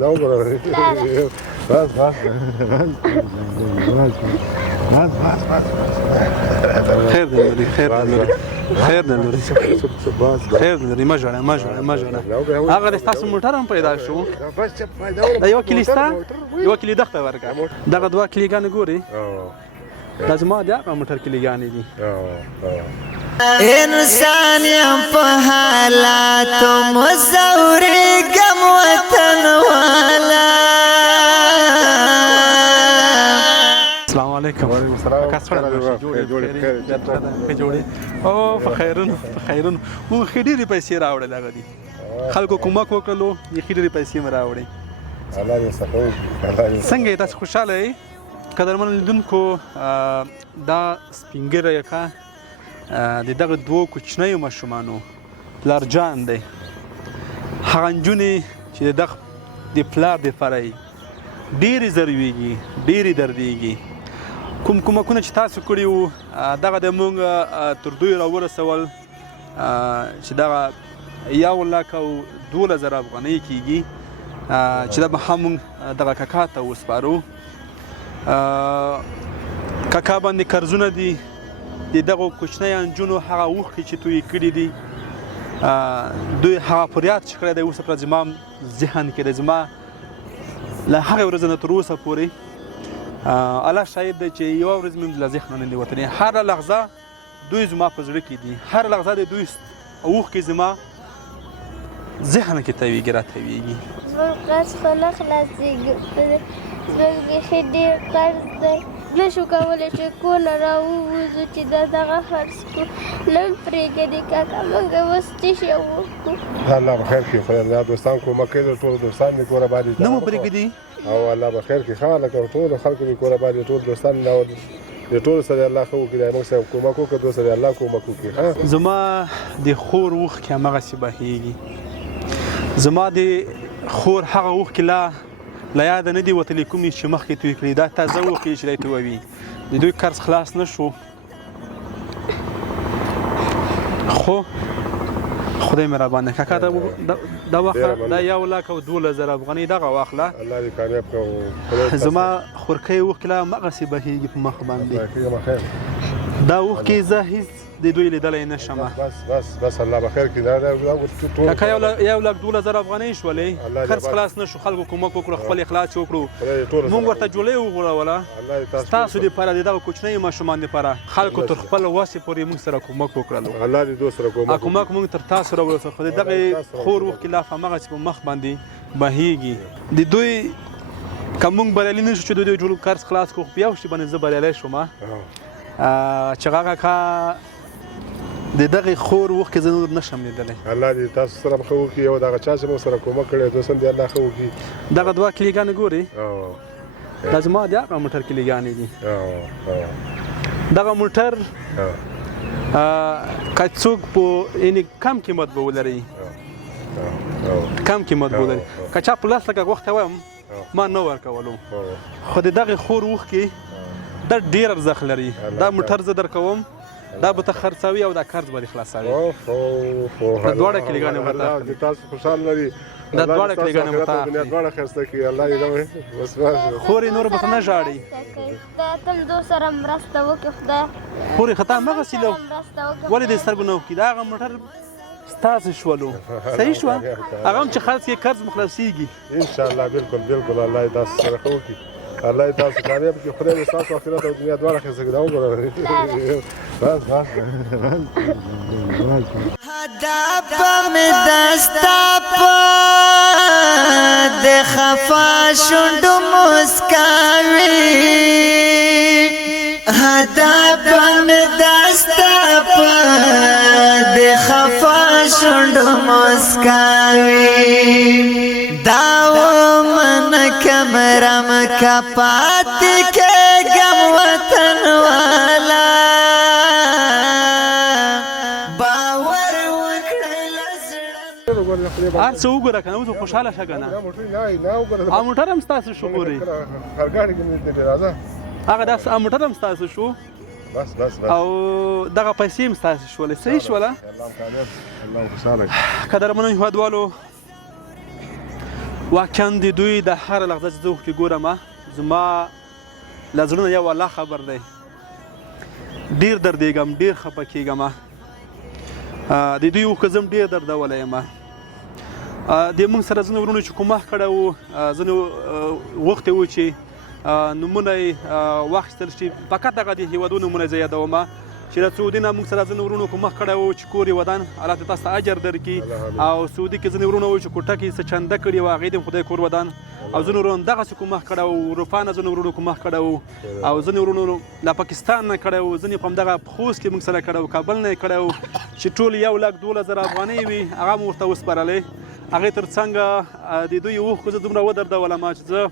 کې دا وګوره بس خیر دی لوري خیر دی لوري مه ژاړه هغه د ستاسو موټر هم پیدا شو دا یوه کلي ستا یوه کلي دښته ورکړه دغه دوه کلیګانې ګورې دا زما د هغه موټر کلیګانې دي انسان یم په حالاتو مزورېږم وطن والا السلام علیکم وعلیکم السلام کاس جوړې او په خیرونو مونږ ښې ډېرې پیسې راوړې دغه دي خلکو کومک وکړلو یې ښې ډېرې پیسې مې راوړې څنګه یې تاسو خوشحاله یې قدرمنو لیدونکو دا سپین ږیری ښه د دغه دوو کوچنیو ماشومانو پلار جان دی هغه نجونې چې د دغه د پلار دپاره یې ډېرې ضروریږي ډېرې دردېږي کوم کومکونه چې تاسو کړي وو دغه د موږ تر دوی راورسول چې دغه 1,12,000 افغانۍ کېږي چې دا به هم موږ دغه کاکا ته وسپارو کاکا باندې قرضونه دي د دغو کوچنیو نجونو هغه اوښکې چې توی کړي دي دوی هغه فریاد چې کړی دی اوس پر زما ذهن کې دی زما له هغې ورځې نه تر اوسه پورې الله شاهد دی چې یوه ورځ مې له ذهنه نه دي وتلې هره لحظه دوی زما په زړه کې دي هره لحظه د دوی اوښکې زما ذهن کې تویږي راتویږي زموږ قرض خو نه خلاصېږي زموږ بیخي ډېر قرض دی نه شو کولی چې کونه راووځو چې دغه خرڅ کړو نه م پرېږدي کاکا موږ اوس څه شی وکړو الله به خیر کړي خدای دا دوستان کومک کوي ټول دوستان دې کوره باندې نه مو پرېږدي او الله به خیر کړي ښه لکه ټولو خلکو دې کوره باندې ټول دوستان د ټولو سره الله ښه وکړي موږ سره کومک وکړه دوی سره الله کومک وکړي زما د خور اوښکې همغسې بهیږي زما د خور هغه اوښکې له یاده نه دي وتلې کومې چې مخکې توی کړي دا تازه اوښکې چې دی تووي د دوی قرض خلاص نه شو خو خدای مهربانه کاکا دا واخله دا 1,12,000 افغانۍ دغه واخله الله دې کامیاب کړو زما خورکۍ اوښکې لا همغسې بهیږي په مخ باندې دا اوښکې زه هېڅ د دوی لیدلی نه شم بس الله به خیر کړي کاکا 1,12,000 افغانۍ شولې قرض خلاص نه شو خلکو کومک وکړو خپل اخلاص وکړو موږ ورته جولۍ وغوړوله ستاسو دپاره د دغه کوچنیو ماشومان دپاره خلکو تر خپل وسې پورې موږ سره کومک وکړلو الله دې دوی سره کومک موږ تر تاسو راورسول خو د دغې خور اوښکې لا همغسې په مخ باندې بهیږي د دوی که موږ بریالي نه شو چې دوی ټول قرض خلاص کړو خو په یو شي باندې زه بریالی شوم چې هغه کاکا د دغې خور اوښکې زه نور نه شم لیدلی الله دې تاسو سره ښه وکړي یو دغه چا چې موږ سره کومک کړی دوی سم دې الله ښه وکړي دغه دوه کلیګانې ګورې دا زما د هغه موټر کلیګانې دي دغه موټر که څوک په یعنې کم قیمت به ولري کم قیمت به ولري که چا په 10 لکه غوښتی وایم ما نه ورکولو خو د دغې خور اوښکې دا ډېر ارزښت لري دا موټر زه درکوم دا به ته خرڅوي او دا قرض به دې خلاصوي دا دواړه کلیګانې به تاسو خوشحال لري دا دواړه کلیګانې به دنیا دواړه ښایسته کړي الله دې بس خورې نور به ته نه ژاړي خدای تل دوی سره مرسته وکړي خدای خورې خو تا همغسې ولې دې سترګو نه وکړي دا هغه موټر ستاسو شولو صحیح شوه هغه هم چې خرڅ کړي قرض مو خلاصېږي انشاءالله بالکل الله دې تاسو سره ښه وکړي الله دې تاسو کامیاب کړي خدای دې ستاسو آخرت او دنیا دواړه ښایسته کړي دا وګوره بس هدف مې دستا په د خفا شونډو مسکاوي هدف مې دستا په د خفا شونډو مسکاوي دا ومن کمرم کپات کې غم وطن والا هر څه وګوره که نه اوس خوشحاله شه که نه او موټر هم ستاسو شو ګورې هغه دا موټر هم ستاسو شو او دغه پیسې هم ستاسو شولې صحیح شوله قدرمنو هیوادوالو واقعا د دوی د هره لحظه چې زه اوښکې ګورم زما له زړه نه یو الله خبر دی ډېر دردېږم ډېر خفه کېږم د دوی اوښکه زه هم ډېر دردولی یم د موږ سره ځینې ورونو چې کومک کړی وو ځینې غوښتې وو چې نومونه یې واخیستل شي فقط هغه د هېوادونو نومونه یې زه یادوم چې د سعودي نه موږ سره ځینې ورونو کومک کړی وو چې کور یې ودان الله دې تاسو ته اجر درکړي او سعودي کې ځینې ورونه وو چې کوټه کې څه چنده کړي وو هغې دې هم خدای کور ودان او ځینې ورونو دغسې کومک کړی وو اروپا نه ځینې ورونو کومک کړی وو او ځینې ورونو له پاکستان نه کړی وو ځینې په همدغه خوست کې موږ سره کړی وو کابل نه یې کړی وو چې ټول 1,12,000 افغانۍ وي هغه مو ورته وسپارلې هغې تر څنګ د دوی اوښکو زه دومره ودردولم چې زه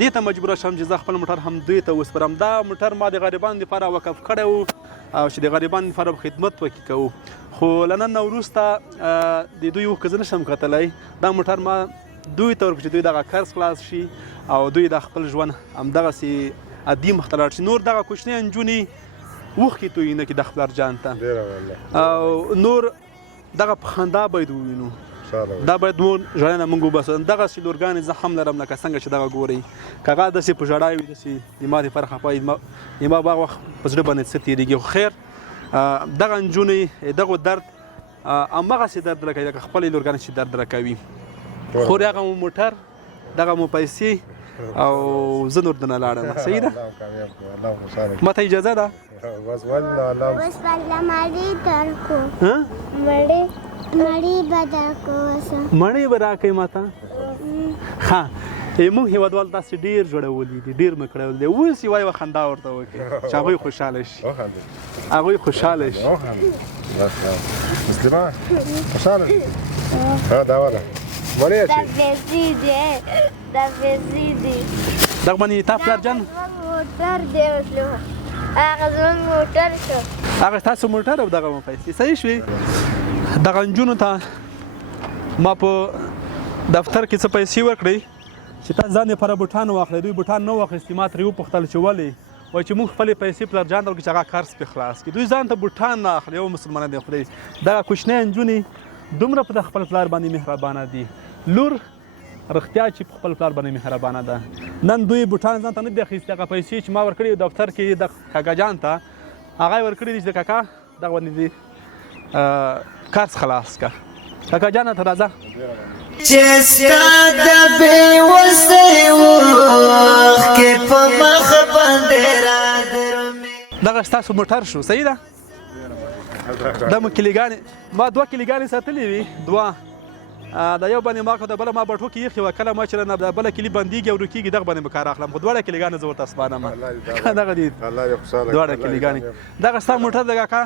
دې ته مجبوره شم چې زه خپل موټر هم دوی ته وسپارم دا موټر ما د غریبانو دپاره وقف کړی و او چې د غریبانو لپاره به خدمت وکړي کوو خو له نن نه وروسته د دوی اوښکې زه نشم کتلی دا موټر ما دوی ته ورکړو چې دوی دغه قرض خلاص شي او دوی د خپل ژوند همدغسې عادي مخ ته لاړ شي نور دغه کوچنۍ نجونې اوښکې تویي نه کړي د خپل جان ته او نور دغه په خندا باید ووینو دا باید مو ژړا نه موږ وباسو دغسې لورګانې زه هم لرم لکه څنګه چې دغه ګورئ که هغه داسې په ژړا وي داسې زما دپاره خفه وي زما به هغه وخت په زړه باندې څه تېرېږي خو خیر دغه نجونې دغو درد همغسې درد راکوي لکه خپلې لورګانې چې درد راکوي خو هغه مو موټر دغه مو پیسې او زه نور دنه لاړم صحیح ده ما ته اجازه ده بس والله بس والله مړی درکو مړی به درکو مړی به راکوي ما ته ښه موږ هېوادوال داسې ډېر جوړولي دي ډېر مو کړی دی اوس یې وایي خندا ورته وکړي چې هغوی خوشحاله شي هغوی خوشحاله شي مسلمه خوشحاله شي ها دا وله مړی دا پیسې دی دا پیسې دي دغه باندې تا پلار جان موټر دی وسلو هغه زموږ موټر شو هغه ستاسو موټر او دغه مو پیسې صحیح شوې دغه نجونو ته ما په دفتر کې څه پیسې ورکړې چې تاسو ځان لپاره بوټان واخلئ دوی بوټان نه واخیستې ما ترې وپوښتل چې ولې وایي چې موږ خپلې پیسې پلار جان ته ورکړو چې هغه قرض پرې خلاص کړي دوی ځان ته بوټان نه اخلي یو مسلمانان دی خدای دغه کوچنۍ نجونې دومره په خپل پلار باندې مهربانه دي لور رښتیا چې په خپل پلار باندې مهربانه ده نن دوی بوټان ځان ته نه دي اخیستي هغه پیسې چې ما ورکړې دفتر کې د کاکا جان ته هغه یې ورکړي دي چې د کاکا دغه باندې دي قرض خلاص که کاکا جانه ته راځه چې ستا د بېوسۍ اوښکې په مخ باندې رادرومي دغه ستاسو موټر شو صحیح ده دا مو کلیګانې ما 2 کلیګانې ساتلې وي 2 د یو باندې ما د بله ما بټو کې ایښې وه کله ما چې د بله کلي بندېږي او رکېږي دغه باندې به کار اخلم خو 2 کلیګانې زه ورته اسپارم دغه دي 2 کلیګانې دغه ستا موټر دی کاکا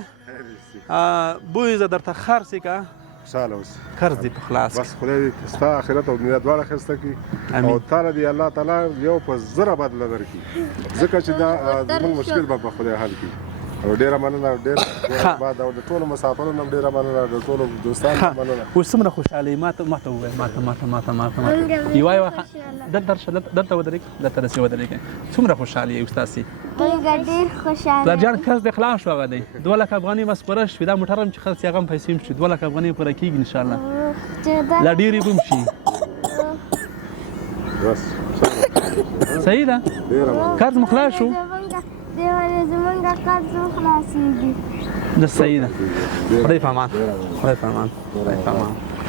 بوی زه درته خرڅ که خوشحاله اوسې قرض دې په خلاص بس خدای دې ستا آخرت او دنیا دواړه ښایسته کړي او تاله دې الله تعالی یو په زره بدله درکړي ځکه چې دا زموږ مشکل به خدای حل کړي او ډېره مننه ډېر بعد او د ټولو مسافرو نه ډېره مننه د ټولو دوستانو نه مننه اوس څومره خوشحاله یې ماته ووایه ماته یې وایه دلته رشه دلته ودرېږه دلته رسې ودرېږه څومره خوشحاله یې اوس تاسې موږ ډېر خوشحاله پلار جان قرض دې خلاص شو هغه دی 2 لک افغانۍ مس پوره شوې دا موټر هم چې خرڅ یې هغه هم پیسې هم شي 2 لک افغانۍ پوره کېږي انشاءالله لا ډېرې به هم شي بس صحیح ده قرض مو خلاص شو زمونږ قرض خلاصېږي ده صحیح ده خدای په امان خدای په امان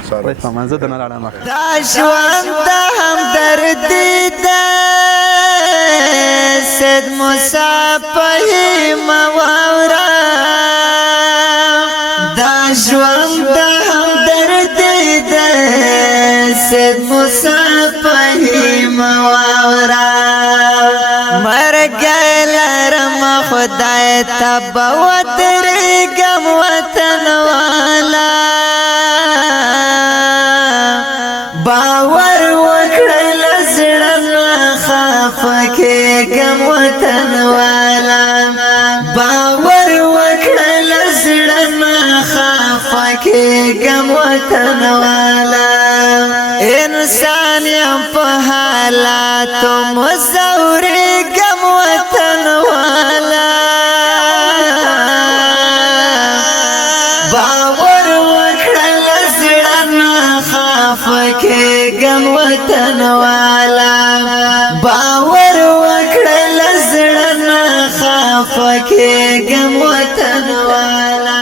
خدای په امان زه دنه لاړم دا ژوند د همدردي ده سید موسی په واوره دا ژوند د همدردي ده سید موسی په واوره مرګ لرم خدای ته به ودرېږم وطن والا باور وکړئ له زړه نه خفه کېږم وطن والا باور وکړئ له زړه نه خفه کېږم وطن والا انسان یم په حالاتو مزورېږم وطن والا باور وکړه له زړه نه خفه کېږم وطن خافکه گم وطن والا